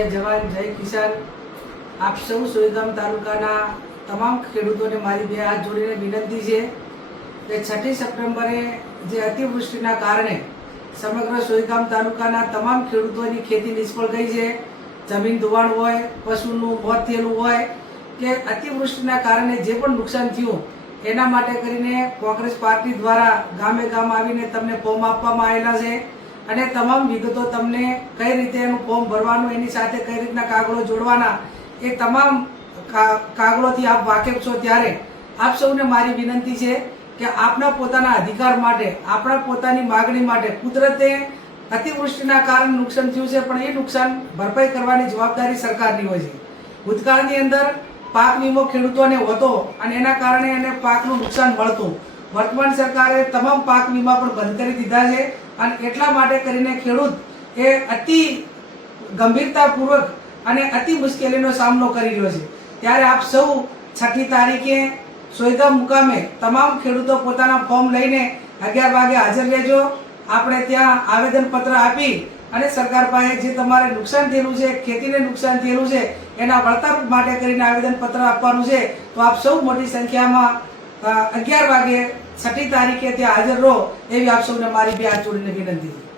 જય જવાન, જય કિસાન. આપ સૌ સોયગામ તાલુકાના તમામ ખેડૂતોને મારી બે હાથ જોડીને વિનંતી છે કે છઠ્ઠી સપ્ટેમ્બરે જે અતિવૃષ્ટિના કારણે સમગ્ર સોયગામ તાલુકાના તમામ ખેડૂતોની ખેતી નિષ્ફળ ગઈ છે. જમીન ધોવાણ હોય, પશુનું મોત થયેલું હોય, કે અતિવૃષ્ટિના કારણે જે પણ નુકસાન થયું, એના માટે કરીને કોંગ્રેસ પાર્ટી દ્વારા ગામે ગામ આવીને તમને ફોર્મ આપવામાં આવેલા છે. અને તમામ વિગતો તમને કઈ રીતે એનું ફોર્મ ભરવાનું, એની સાથે કઈ રીતના કાગળો જોડવાના, એ તમામ કાગળોથી આપ વાકેફ છો ત્યારે આપ સૌને મારી વિનંતી છે કે આપના પોતાના અધિકાર માટે, આપણા પોતાની માગણી માટે કુદરતે અતિવૃષ્ટિના કારણે નુકસાન થયું છે, પણ એ નુકસાન ભરપાઈ કરવાની જવાબદારી સરકારની હોય છે. ભૂતકાળની અંદર પાક વીમો ખેડૂતોને હોતો અને એના કારણે એને પાકનું નુકસાન મળતું. વર્તમાન સરકારે તમામ પાક વીમા પણ બંધ કરી દીધા છે અને એટલા માટે કરીને ખેડૂત એ અતિ ગંભીરતાપૂર્વક અને અતિ મુશ્કેલીનો સામનો કરી રહ્યો છે. ત્યારે આપ સૌ છઠ્ઠી તારીખે સોયદા મુકામે તમામ ખેડૂતો પોતાના ફોર્મ લઈને અગિયાર વાગે હાજર રહેજો. આપણે ત્યાં આવેદનપત્ર આપી અને સરકાર પાસે જે તમારે નુકસાન થયેલું છે, ખેતીને નુકસાન થયેલું છે, એના વળતર માટે કરીને આવેદનપત્ર આપવાનું છે. તો આપ સૌ મોટી સંખ્યામાં અગિયાર વાગે છઠ્ઠી તારીખે ત્યાં હાજર રહો, એવી આપ સૌને મારી બે હાથ જોડીને વિનંતી છે.